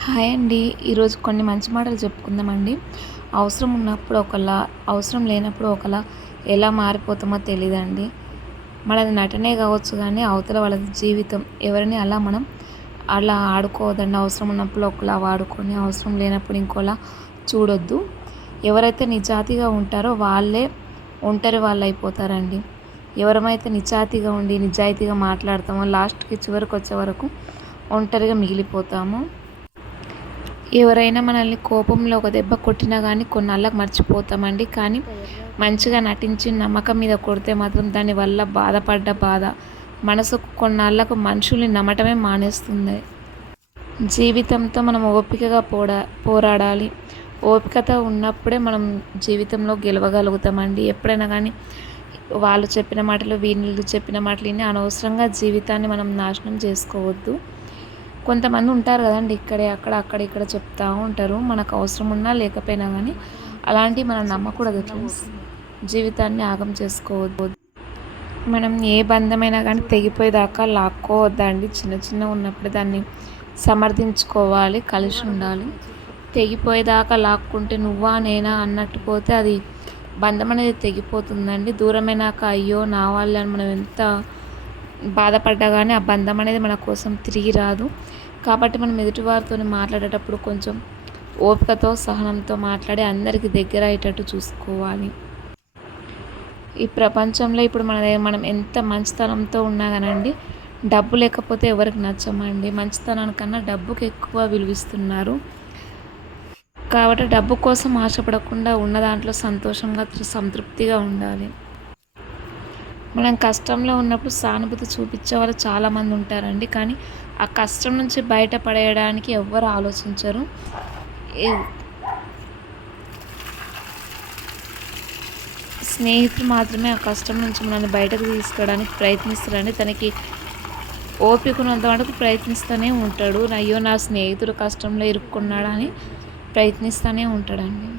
Hi అండి. ఈరోజు కొన్ని మంచి మాటలు చెప్పుకుందామండి. అవసరం ఉన్నప్పుడు ఒకలా అవసరం లేనప్పుడు ఒకలా ఎలా మారిపోతామో తెలియదండి మనది నటనే కావచ్చు కానీ అవతల వాళ్ళది జీవితం. ఎవరిని అలా మనం అలా ఆడుకోవద్దండి. అవసరం ఉన్నప్పుడు ఒకలా వాడుకొని అవసరం లేనప్పుడు ఇంకోలా చూడొద్దు. ఎవరైతే నిజాతిగా ఉంటారో వాళ్ళే ఒంటరి వాళ్ళు అయిపోతారండి ఎవరమైతే నిజాతిగా ఉండి నిజాయితీగా మాట్లాడతామో లాస్ట్కి చివరికి వచ్చే వరకు ఒంటరిగా మిగిలిపోతాము. ఎవరైనా మనల్ని కోపంలో ఒక దెబ్బ కొట్టినా కానీ కొన్నాళ్ళకి మర్చిపోతామండి. కానీ మంచిగా నటించి నమ్మకం మీద కొడితే మాత్రం దానివల్ల బాధపడ్డ బాధ మనసుకు కొన్నాళ్ళకు మనుషుల్ని నమ్మటమే మానేస్తుంది. జీవితంతో మనం ఓపికగా పోడా పోరాడాలి. ఓపికత ఉన్నప్పుడే మనం జీవితంలో గెలవగలుగుతామండి. ఎప్పుడైనా కానీ వాళ్ళు చెప్పిన మాటలు వీళ్ళు చెప్పిన మాటలు విని అనవసరంగా జీవితాన్ని మనం నాశనం చేసుకోవద్దు. కొంతమంది ఉంటారు కదండి ఇక్కడే అక్కడ అక్కడ ఇక్కడ చెప్తూ ఉంటారు. మనకు అవసరం ఉన్నా లేకపోయినా కానీ అలాంటివి మనం నమ్మకూడదు ఫ్రెండ్స్. జీవితాన్ని ఆగం చేసుకోవద్దు. మనం ఏ బంధమైనా కానీ తెగిపోయేదాకా లాక్కోవద్దండి. చిన్న చిన్న ఉన్నప్పుడు దాన్ని సమర్థించుకోవాలి కలిసి ఉండాలి. తెగిపోయేదాకా లాక్కుంటే నువ్వా నేనా అన్నట్టు పోతే అది బంధం అనేది తెగిపోతుందండి. దూరమైనాక అయ్యో నా వాళ్ళని మనం ఎంత బాధపడ్డా కానీ ఆ బంధం అనేది మన కోసం తిరిగి రాదు. కాబట్టి మనం ఎదుటివారితో మాట్లాడేటప్పుడు కొంచెం ఓపికతో సహనంతో మాట్లాడి అందరికీ దగ్గర అయ్యేటట్టు చూసుకోవాలి. ఈ ప్రపంచంలో ఇప్పుడు మన మనం ఎంత మంచితనంతో ఉన్నా కానండి డబ్బు లేకపోతే ఎవరికి నచ్చమండి. మంచితనానికన్నా డబ్బుకి ఎక్కువ విలువిస్తున్నారు. కాబట్టి డబ్బు కోసం ఆశపడకుండా ఉన్న దాంట్లో సంతోషంగా సంతృప్తిగా ఉండాలి. మనం కష్టంలో ఉన్నప్పుడు సానుభూతి చూపించే వాళ్ళు చాలామంది ఉంటారండి. కానీ ఆ కష్టం నుంచి బయటపడేయడానికి ఎవ్వరు ఆలోచించరు. స్నేహితులు మాత్రమే ఆ కష్టం నుంచి మనల్ని బయటకు తీసుకోవడానికి ప్రయత్నిస్తారండి. తనకి ఓపికనంత వరకు ప్రయత్నిస్తూనే ఉంటాడు. అయ్యో నా స్నేహితుడు కష్టంలో ఇరుక్కున్నాడని ప్రయత్నిస్తూనే ఉంటాడండి.